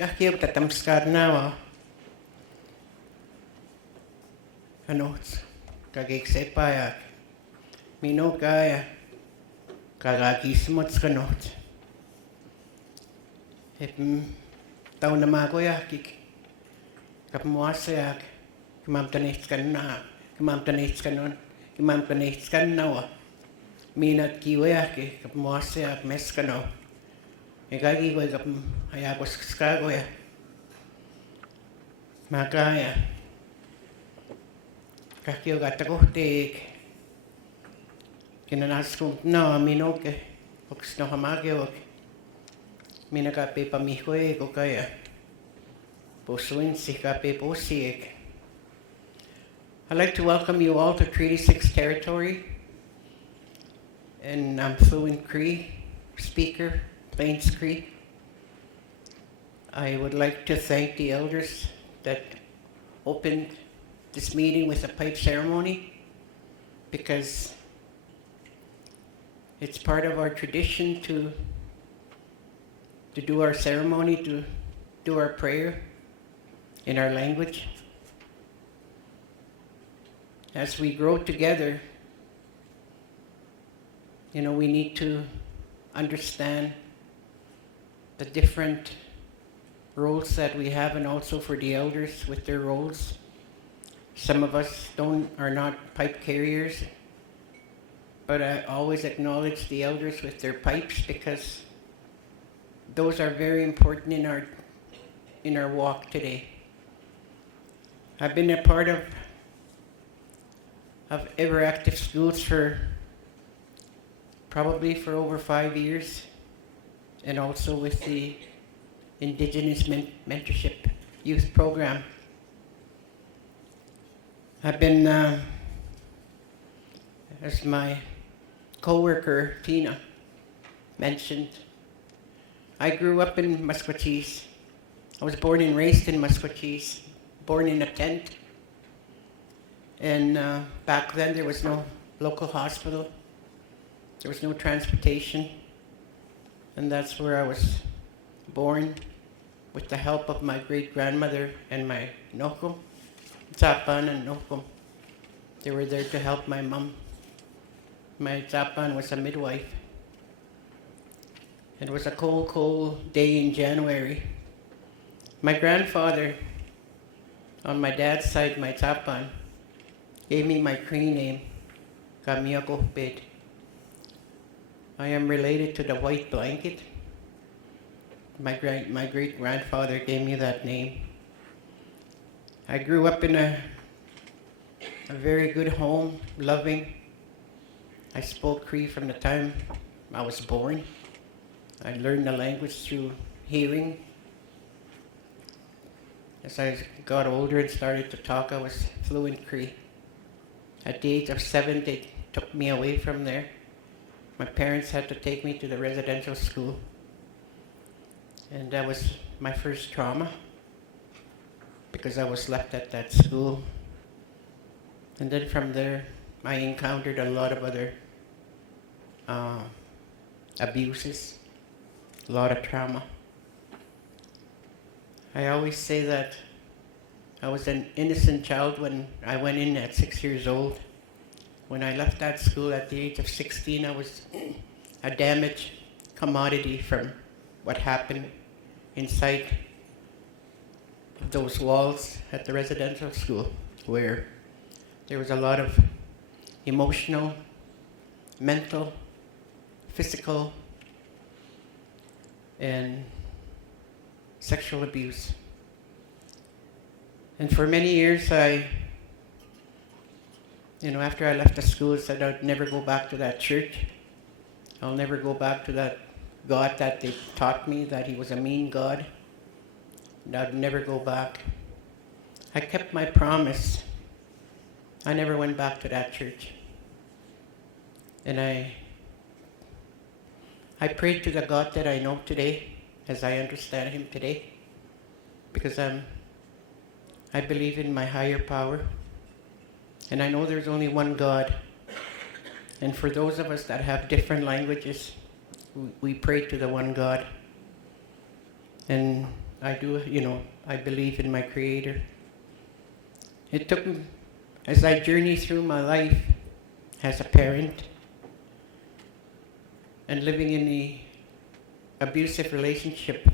Kahkiu tatamskar nawa. Anots. Kagiksepayak. Minokaya. Kagakismots kanot. Tau namagoyak. Kapmuasayak. Kimamtanitskan na. Kimamtanitskan nawa. Minat kiwayak. Kapmuasayak meskano. Egagi ko kap hayakos skagoya. Makaya. Kahkiu gatakohtik. Kinanaskum no minoke. Oks no hamageok. Minakape pamihkoe ko kaya. Posuin si kape posiek. I'd like to welcome you all to Treaty 6 territory. And I'm fluent Cree speaker. Plains Cree. I would like to thank the elders that opened this meeting with a pipe ceremony because it's part of our tradition to do our ceremony, to do our prayer in our language. As we grow together, we need to understand the different roles that we have, and also for the elders with their roles. Some of us are not pipe carriers, but I always acknowledge the elders with their pipes because those are very important in our walk today. I've been a part of Ever Active Schools probably for over 5 years. And also with the Indigenous Mentorship Youth Program. I've been, as my co-worker Tina mentioned, I grew up in Musqueam. I was born and raised in Musqueam, born in a tent. And back then there was no local hospital. There was no transportation. And that's where I was born with the help of my great-grandmother and my noko, Tsapan and noko. They were there to help my mom. My Tsapan was a midwife. It was a cold, cold day in January. My grandfather, on my dad's side, my Tsapan, gave me my Cree name, Ôpikîyahk. I am related to the white blanket. My great-grandfather gave me that name. I grew up in a very good home, loving. I spoke Cree from the time I was born. I learned the language through hearing. As I got older and started to talk, I was fluent Cree. At the age of 7, they took me away from there. My parents had to take me to the residential school. And that was my first trauma because I was left at that school. And then from there, I encountered a lot of other abuses, a lot of trauma. I always say that I was an innocent child when I went in at 6 years old. When I left that school at the age of 16, I was a damaged commodity from what happened inside those walls at the residential school, where there was a lot of emotional, mental, physical, and sexual abuse. And for many years, after I left the school, I said I'd never go back to that church. I'll never go back to that God that they taught me, that he was a mean God. And I'd never go back. I kept my promise. I never went back to that church. And I prayed to the God that I know today, as I understand him today, because I believe in my higher power. And I know there's only one God. And for those of us that have different languages, we pray to the one God. And I do, I believe in my Creator. It took me, as I journey through my life as a parent and living in the abusive relationship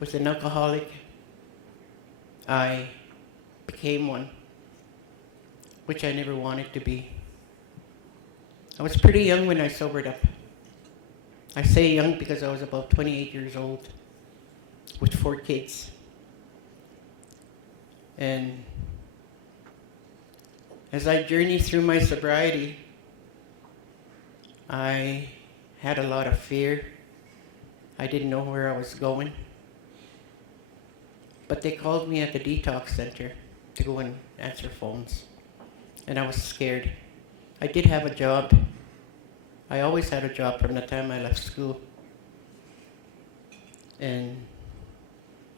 with an alcoholic, I became one, which I never wanted to be. I was pretty young when I sobered up. I say young because I was about 28 years old with 4 kids. And as I journeyed through my sobriety, I had a lot of fear. I didn't know where I was going. But they called me at the Detox Center to go and answer phones. And I was scared. I did have a job. I always had a job from the time I left school. And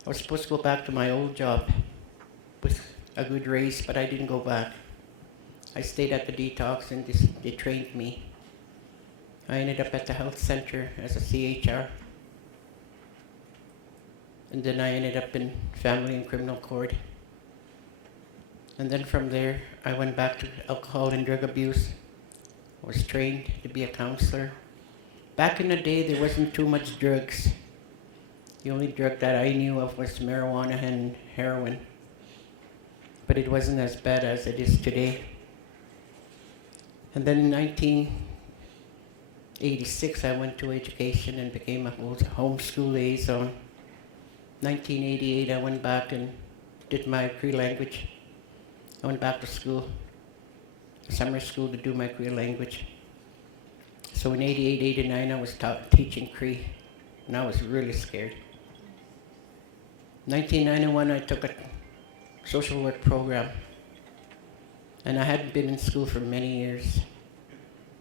I was supposed to go back to my old job with a good raise, but I didn't go back. I stayed at the detox and they trained me. I ended up at the health center as a CHR. And then I ended up in family and criminal court. And then from there, I went back to alcohol and drug abuse. I was trained to be a counselor. Back in the day, there wasn't too much drugs. The only drug that I knew of was marijuana and heroin. But it wasn't as bad as it is today. And then in 1986, I went to education and became a homeschool liaison. 1988, I went back and did my Cree language. I went back to school, summer school, to do my Cree language. So in 88, 89, I was teaching Cree, and I was really scared. 1991, I took a social work program, and I hadn't been in school for many years.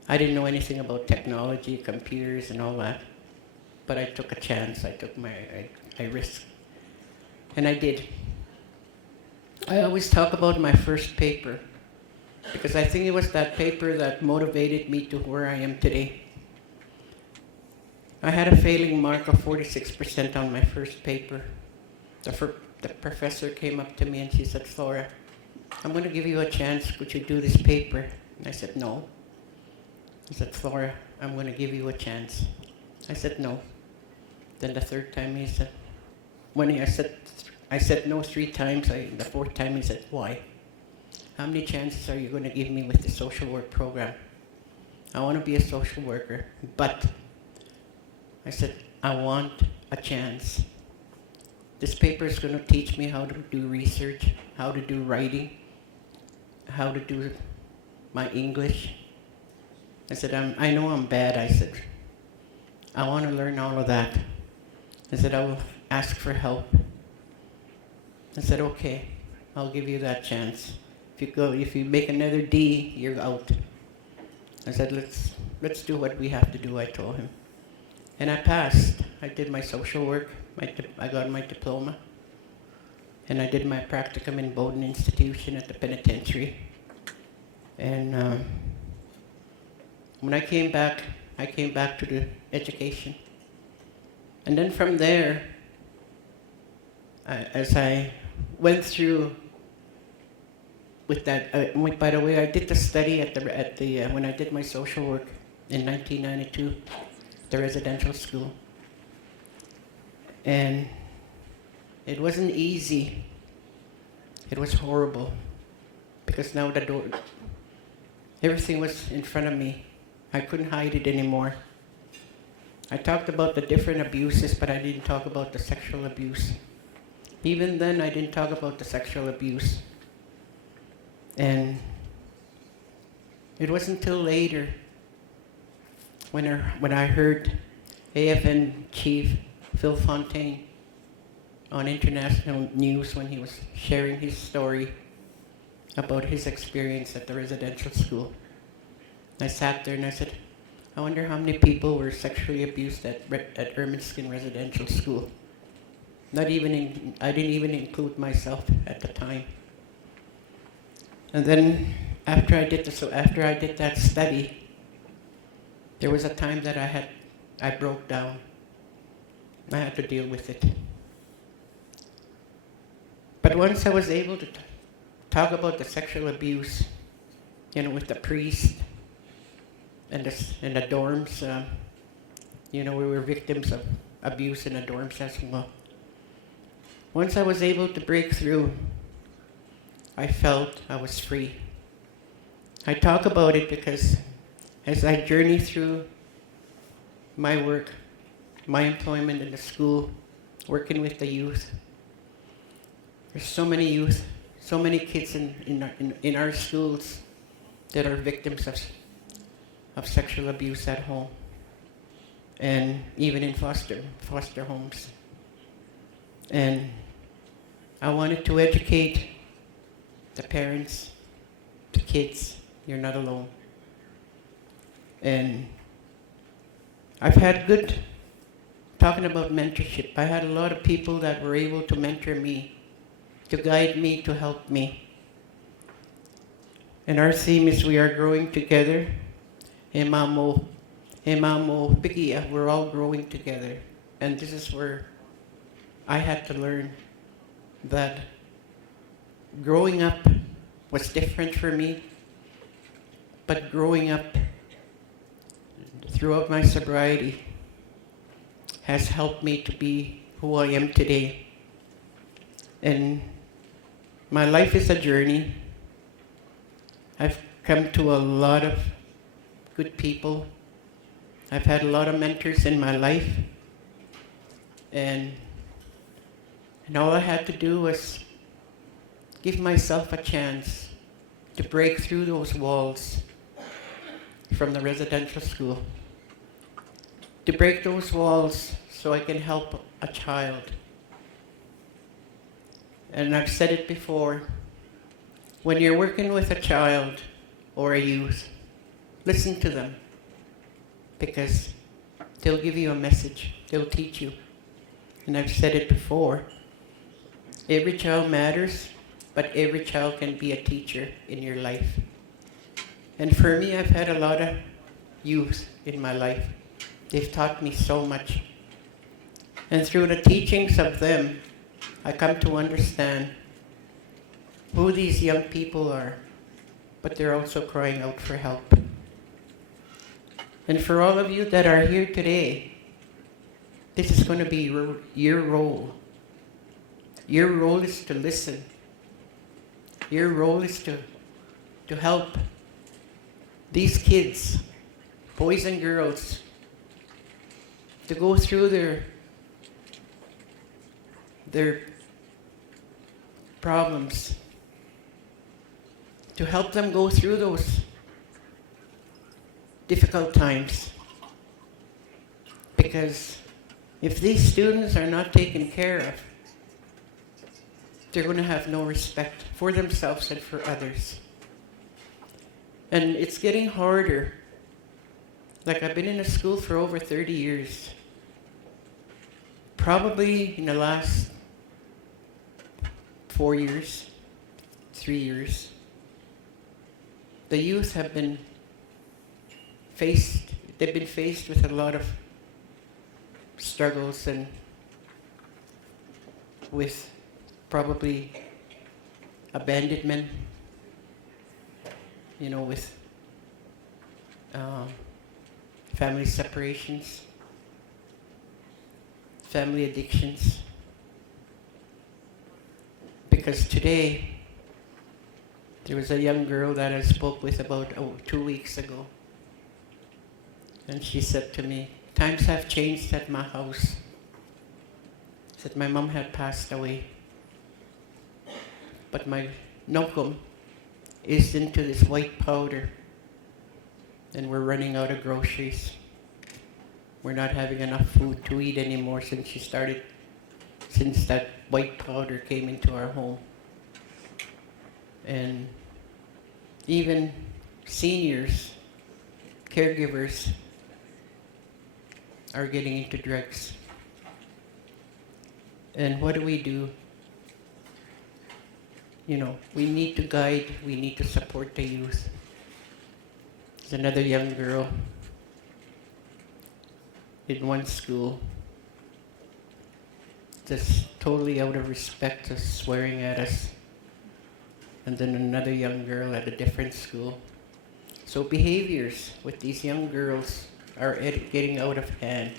I didn't know anything about technology, computers, and all that, but I took a chance. I risked, and I did. I always talk about my first paper because I think it was that paper that motivated me to where I am today. I had a failing mark of 46% on my first paper. The professor came up to me and she said, "Flora, I'm going to give you a chance. Could you do this paper?" And I said, "No." He said, "Flora, I'm going to give you a chance." I said, "No." Then the third time he said, I said no 3 times. The 4th time he said, "Why? How many chances are you going to give me with the social work program? I want to be a social worker, but," I said, "I want a chance. This paper is going to teach me how to do research, how to do writing, how to do my English." I said, I know I'm bad." I said, "I want to learn all of that." I said, "I will ask for help." I said, "Okay, I'll give you that chance. If you make another D, you're out." I said, let's do what we have to do," I told him. And I passed. I did my social work. I got my diploma. And I did my practicum in Bowdoin Institution at the penitentiary. And when I came back to the education. And then from there, as I went through with that, by the way, I did the study when I did my social work in 1992, the residential school. And it wasn't easy. It was horrible. Because now everything was in front of me. I couldn't hide it anymore. I talked about the different abuses, but I didn't talk about the sexual abuse. Even then, I didn't talk about the sexual abuse. And it wasn't until later when I heard AFN Chief Phil Fontaine on international news when he was sharing his story about his experience at the residential school. I sat there and I said, I wonder how many people were sexually abused at Ermineskin Residential School. I didn't even include myself at the time. And then after I did that study, there was a time that I broke down. I had to deal with it. But once I was able to talk about the sexual abuse, with the priest and the dorms, we were victims of abuse in the dorms as well. Once I was able to break through, I felt I was free. I talk about it because as I journey through my work, my employment in the school, working with the youth, there's so many youth, so many kids in our schools that are victims of sexual abuse at home and even in foster homes. And I wanted to educate the parents, the kids, you're not alone. And I've had good, talking about mentorship, I had a lot of people that were able to mentor me, to guide me, to help me. And our theme is we are growing together. Mâmahoh, Ôpikîyahk, we're all growing together. And this is where I had to learn that growing up was different for me, but growing up throughout my sobriety has helped me to be who I am today. And my life is a journey. I've come to a lot of good people. I've had a lot of mentors in my life. And all I had to do was give myself a chance to break through those walls from the residential school. To break those walls so I can help a child. And I've said it before, when you're working with a child or a youth, listen to them, because they'll give you a message, they'll teach you. And I've said it before, every child matters, but every child can be a teacher in your life. And for me, I've had a lot of youth in my life. They've taught me so much. And through the teachings of them, I come to understand who these young people are, but they're also crying out for help. And for all of you that are here today, this is going to be your role. Your role is to listen. Your role is to help these kids, boys and girls, to go through their problems, to help them go through those difficult times. Because if these students are not taken care of, they're going to have no respect for themselves and for others. And it's getting harder. Like, I've been in a school for over 30 years. Probably in the last 4 years, 3 years, the youth have been faced with a lot of struggles and with probably abandonment, with family separations, family addictions. Because today, there was a young girl that I spoke with about 2 weeks ago. And she said to me, times have changed at my house. She said my mom had passed away. But my nokum is into this white powder. And we're running out of groceries. We're not having enough food to eat anymore since that white powder came into our home. And even seniors, caregivers, are getting into drugs. And what do? We need to guide, we need to support the youth. There's another young girl in one school. just totally out of respect, just swearing at us. And then another young girl at a different school. So behaviors with these young girls are getting out of hand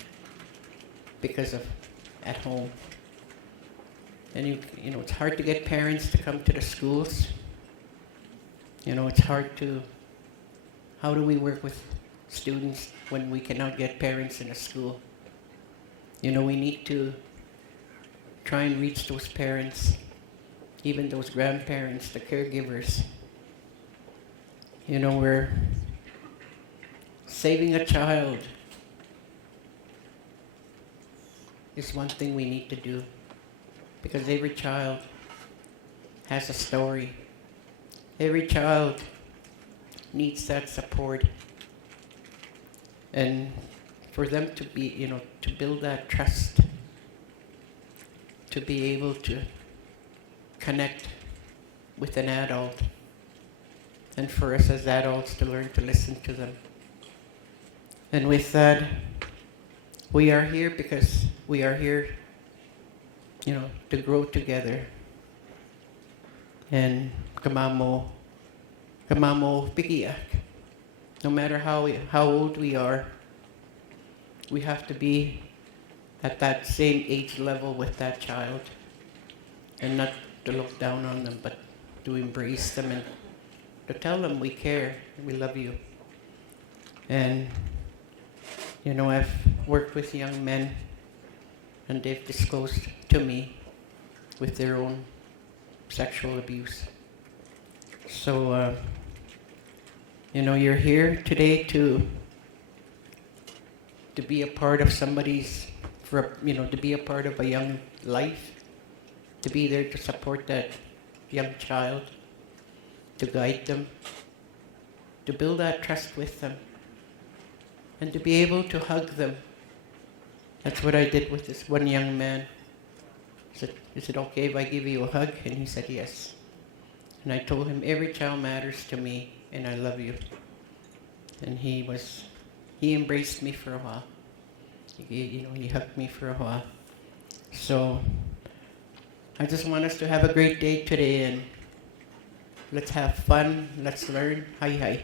because of at home. And you know, it's hard to get parents to come to the schools. You know, it's hard to, how do we work with students when we cannot get parents in a school? You know, we need to try and reach those parents, even those grandparents, the caregivers. You know, we're saving a child is one thing we need to do, because every child has a story. Every child needs that support. And for them to be, you know, to build that trust, to be able to connect with an adult, and for us as adults to learn to listen to them. And with that, we are here because we are here, you know, to grow together. And Mâmahoh, Ôpikîyahk. No matter how old we are, we have to be at that same age level with that child, and not to look down on them, but to embrace them and to tell them we care, we love you. And you know, I've worked with young men, and they've disclosed to me with their own sexual abuse. So, you know, you're here today to be a part of somebody's, to be a part of a young life, to be there to support that young child, to guide them, to build that trust with them, and to be able to hug them. That's what I did with this one young man. I said, is it okay if I give you a hug? And he said yes. And I told him, every child matters to me, and I love you. And he embraced me for a while. He hugged me for a while. So I just want us to have a great day today, and let's have fun, let's learn. Hi, hi.